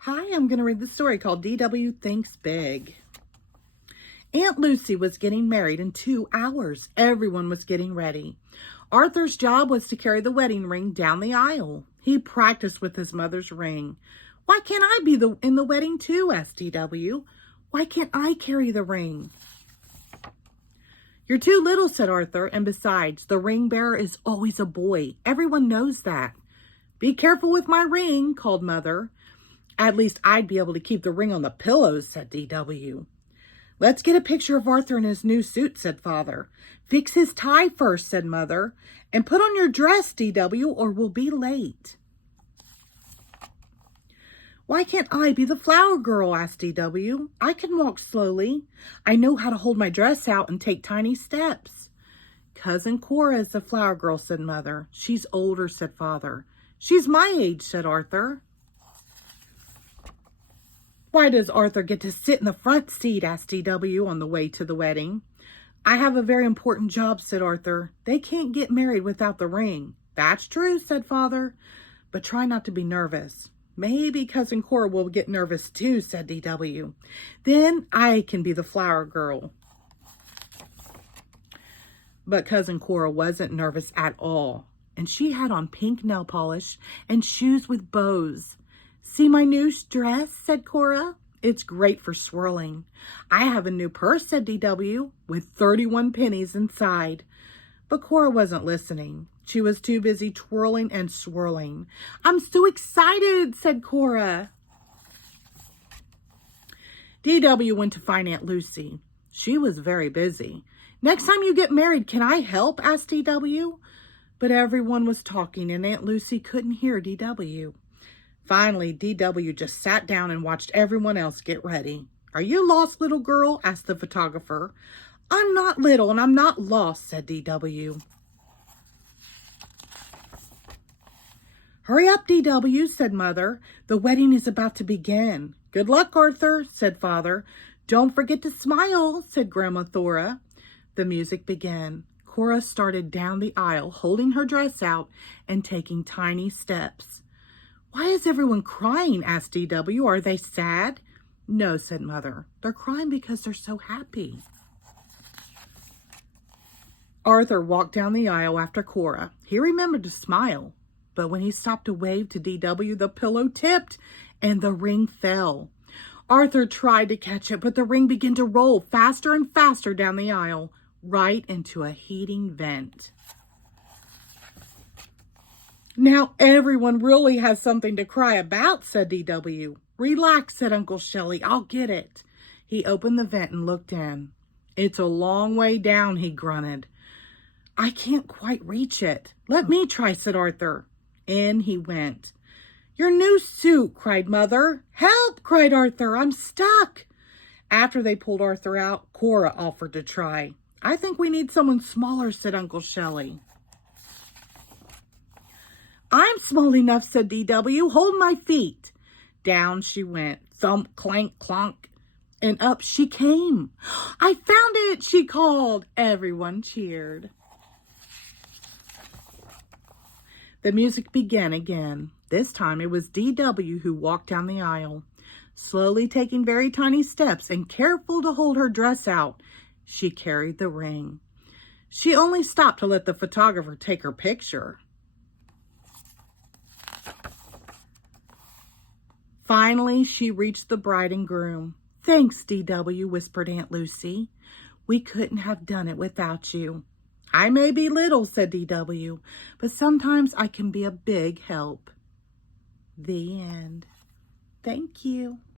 Hi, I'm going to read the story called D.W. Thinks Big. Aunt Lucy was getting married in 2 hours. Everyone was getting ready. Arthur's job was to carry the wedding ring down the aisle. He practiced with his mother's ring. "Why can't I be in the wedding too?" asked D.W. "Why can't I carry the ring?" "You're too little," said Arthur, "and besides, the ring bearer is always a boy. Everyone knows that." "Be careful with my ring," called Mother. "At least I'd be able to keep the ring on the pillows," said D.W. "Let's get a picture of Arthur in his new suit," said Father. "Fix his tie first," said Mother. "And put on your dress, D.W., or we'll be late." "Why can't I be the flower girl?" asked D.W. "I can walk slowly. I know how to hold my dress out and take tiny steps." "Cousin Cora is the flower girl," said Mother. "She's older," said Father. "She's my age," said Arthur. "Why does Arthur get to sit in the front seat?" asked D.W. on the way to the wedding. "I have a very important job," said Arthur. "They can't get married without the ring." "That's true," said Father. "But try not to be nervous." "Maybe Cousin Cora will get nervous too," said D.W. "Then I can be the flower girl." But Cousin Cora wasn't nervous at all, and she had on pink nail polish and shoes with bows. "See my new dress?" said Cora. "It's great for swirling." "I have a new purse," said D.W., "with 31 pennies inside." But Cora wasn't listening. She was too busy twirling and swirling. "I'm so excited," said Cora. D.W. went to find Aunt Lucy. She was very busy. "Next time you get married, can I help?" asked D.W. But everyone was talking and Aunt Lucy couldn't hear D.W. Finally, D.W. just sat down and watched everyone else get ready. "Are you lost, little girl?" asked the photographer. "I'm not little and I'm not lost," said D.W. "Hurry up, D.W., said Mother. "The wedding is about to begin." "Good luck, Arthur," said Father. "Don't forget to smile," said Grandma Thora. The music began. Cora started down the aisle, holding her dress out and taking tiny steps. "Why is everyone crying?" asked D.W. "Are they sad?" "No," said Mother. "They're crying because they're so happy." Arthur walked down the aisle after Cora. He remembered to smile, but when he stopped to wave to D.W., the pillow tipped and the ring fell. Arthur tried to catch it, but the ring began to roll faster and faster down the aisle, right into a heating vent. "Now everyone really has something to cry about," said D.W. "Relax," said Uncle Shelley. "I'll get it." He opened the vent and looked in. "It's a long way down," he grunted. "I can't quite reach it." "Let me try," said Arthur. In he went. "Your new suit," cried Mother. "Help," cried Arthur. "I'm stuck." After they pulled Arthur out, Cora offered to try. "I think we need someone smaller," said Uncle Shelley. "I'm small enough," said D.W. "Hold my feet." Down she went, thump, clank, clonk, and up she came. "I found it," she called. Everyone cheered. The music began again. This time it was D.W. who walked down the aisle. Slowly taking very tiny steps and careful to hold her dress out, she carried the ring. She only stopped to let the photographer take her picture. Finally, she reached the bride and groom. "Thanks, D.W., whispered Aunt Lucy. "We couldn't have done it without you." "I may be little," said D.W., "but sometimes I can be a big help." The end. Thank you.